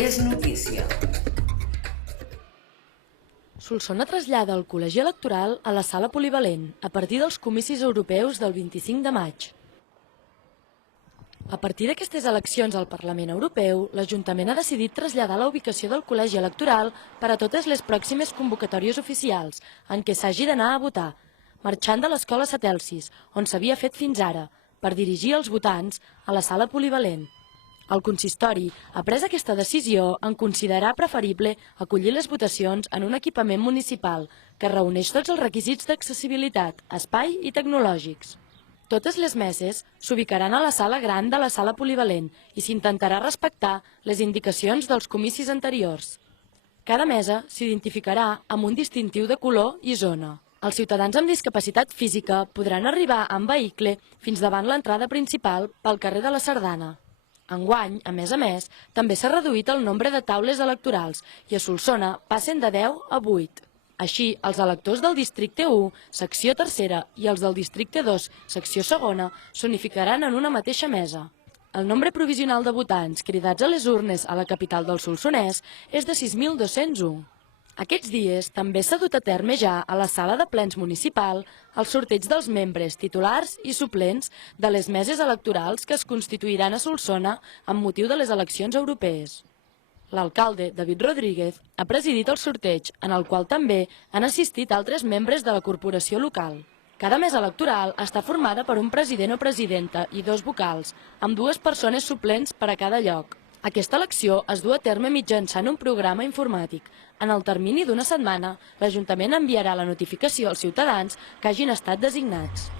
és notícia. Solsona trasllada el col·legi electoral a la sala polivalent a partir dels comicis europeus del 25 de maig. A partir d'aquestes eleccions al Parlament Europeu, l'Ajuntament ha decidit traslladar la ubicació del col·legi electoral per a totes les pròximes convocatòries oficials en què s'hagi d'anar a votar, marxant de l'escola Satelsis, on s'havia fet fins ara, per dirigir els votants a la sala polivalent. El consistori ha pres aquesta decisió en considerar preferible acollir les votacions en un equipament municipal que reuneix tots els requisits d'accessibilitat, espai i tecnològics. Totes les meses s'ubicaran a la sala gran de la sala polivalent i s'intentarà respectar les indicacions dels comicis anteriors. Cada mesa s'identificarà amb un distintiu de color i zona. Els ciutadans amb discapacitat física podran arribar en vehicle fins davant l'entrada principal pel carrer de la Sardana. Enguany, a més, també s'ha reduït el nombre de taules electorals i a Solsona passen de 10 a 8. Així, els electors del districte 1, secció tercera, i els del districte 2, secció segona, s'unificaran en una mateixa mesa. El nombre provisional de votants cridats a les urnes a la capital del Solsonès és de 6.201. Aquests dies també s'ha dut a terme ja a la sala de plens municipal el sorteig dels membres titulars i suplents de les meses electorals que es constituiran a Solsona amb motiu de les eleccions europees. L'alcalde, David Rodríguez, ha presidit el sorteig, en el qual també han assistit altres membres de la corporació local. Cada mesa electoral està formada per un president o presidenta i 2 vocals, amb 2 persones suplents per a cada lloc. Aquesta elecció es du a terme mitjançant un programa informàtic. En el termini d'una setmana, l'Ajuntament enviarà la notificació als ciutadans que hagin estat designats.